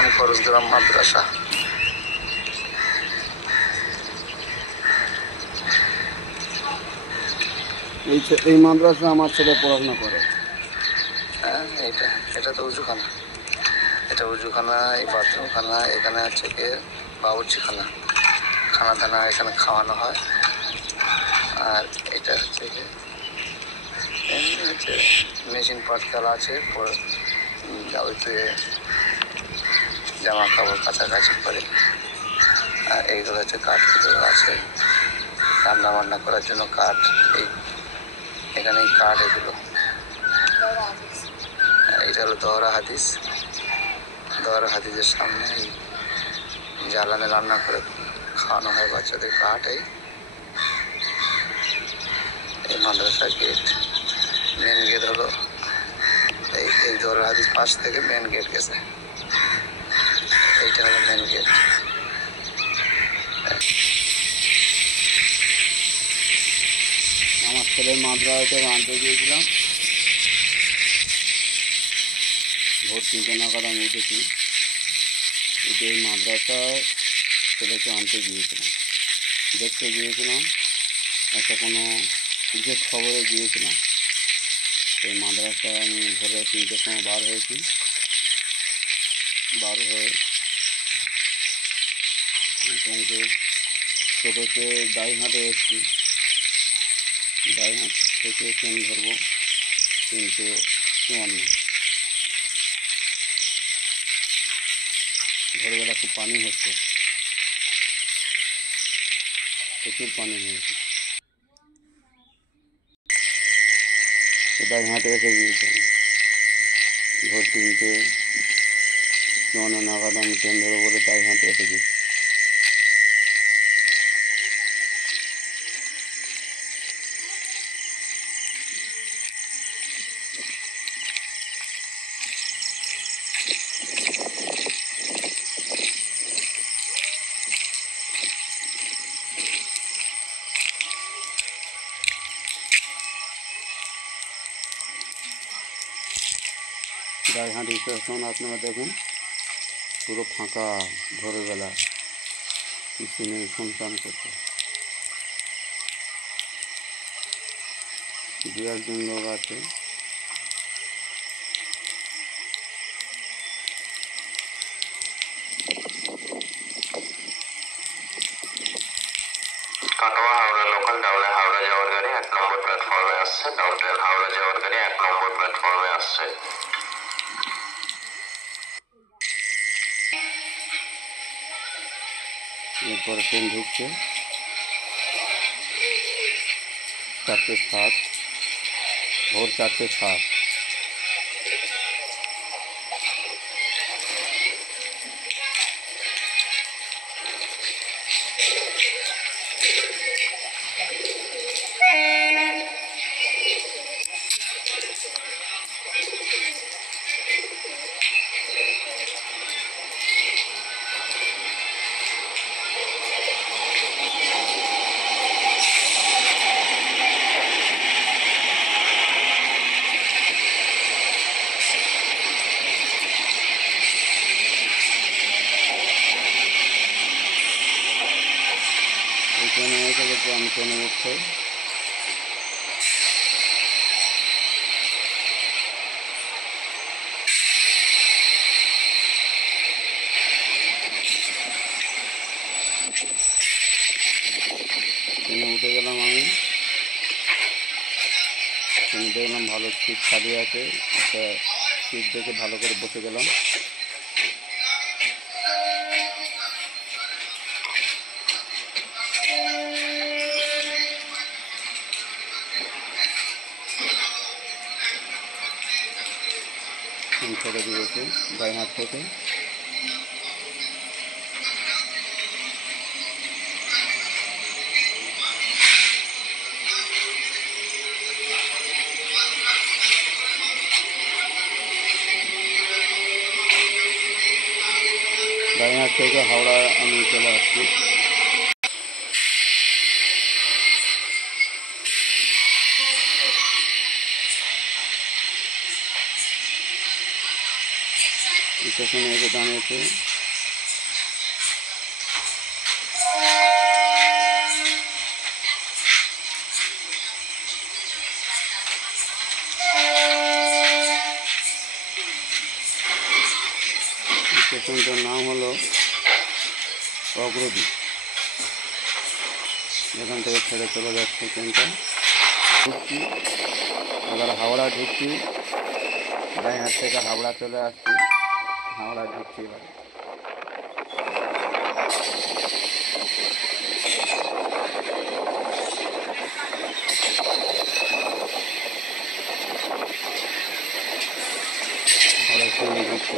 বর্তমান করজগ্রাম মাদ্রাসা। এই মাদ্রাসা আমার ছেলে পড়াশোনা করে। হ্যাঁ, এটা তো উজুখানা, এটা উজুখানা, এই বাথরুমখানা, এখানে হচ্ছে কি বাবুর্চিখানা, খানা দানা এখানে খাওয়ানো হয়। আর এটা হচ্ছে কি এমনি হচ্ছে মেশিন পাটকাল আছে, যাবতীয় জামা কাপড় কাছাকাছি করে। আর এইগুলো হচ্ছে কাঠগুলো আছে, রান্না বান্না করার জন্য কাঠ। এখানে এই কাঠ, এগুলো এটা হলো দহরা হাদিস। দহরা হাদিসের সামনে এই জ্বালানে রান্না করে খাওয়ানো হয় বাচ্চাদের। কাঠ এই মাদ্রাসার গেট, মেন গেট হলো এই দহরা হাদিস পাশ থেকে মেন গেট গেছে, এইটা হলো মেন গেট। আমার ছেলের মাদ্রাসায় আনতে গিয়েছিলাম, ভোর 3টে নাগাদ আমি উঠেছি। উঠে এই মাদ্রাসায় ছেলেকে আনতে গিয়েছিলাম, দেখতে গিয়েছিলাম, একটা কোনো বিশেষ খবরে গিয়েছিলাম। এই মাদ্রাসায় আমি ভোরে 3টের সময় বার হয়েছি। বার হয়ে মোটামুটি টোটোতে দাইহাটে এসেছি। দাইহাট থেকে ট্রেন ধরবো 3:54। ভোরবেলা খুব পানি হচ্ছে, প্রচুর পানি হয়েছে। দাইহাটে এসে গিয়েছি ভোর 3:54 নাগাদ আমি ট্রেন ধরবো বলে দাইহাটে এসে গেছি। দাইহাট স্টেশন আপনারা দেখুন, পুরো ফাঁকা, ভোরবেলা কিছু নেই, শুনশান করছে। 2-1 লোক আছে। কাটোয়া হাওড়া লোকাল ডাউলে হাওড়া যাওয়ার গাড়ি 1 নম্বর প্ল্যাটফর্মে আসছে। ডাউনটাউন হাওড়া যাওয়ার গাড়ি 1 নম্বর প্ল্যাটফর্মে আসছে। এরপরে ট্রেন ঢুকছে 4:07, ভোর 4:07। ট্রেনে এসে গেছে, আমি ট্রেনে উঠছে। ট্রেনে উঠে গেলাম আমি। ট্রেনে দেখলাম ভালো সিট খালি আছে, একটা সিট দেখে ভালো করে বসে গেলাম। ছেড়ে দিয়েছে দাইহাট থেকে। দাইহাট থেকে হাওড়া আমি চলে আসছি। স্টেশনে এসে দাঁড়িয়েছে। স্টেশনটার নাম হলো অগ্রদ্বীপ। এখান থেকে ছেড়ে চলে যাচ্ছে ট্রেনটা। ঢুকছি, এবার হাওড়া ঢুকছি। রায়হাট থেকে হাওড়া চলে আসছি, হাওড়া ঢুকছি এবার। হাওড়া ট্রেন ঢুকছে।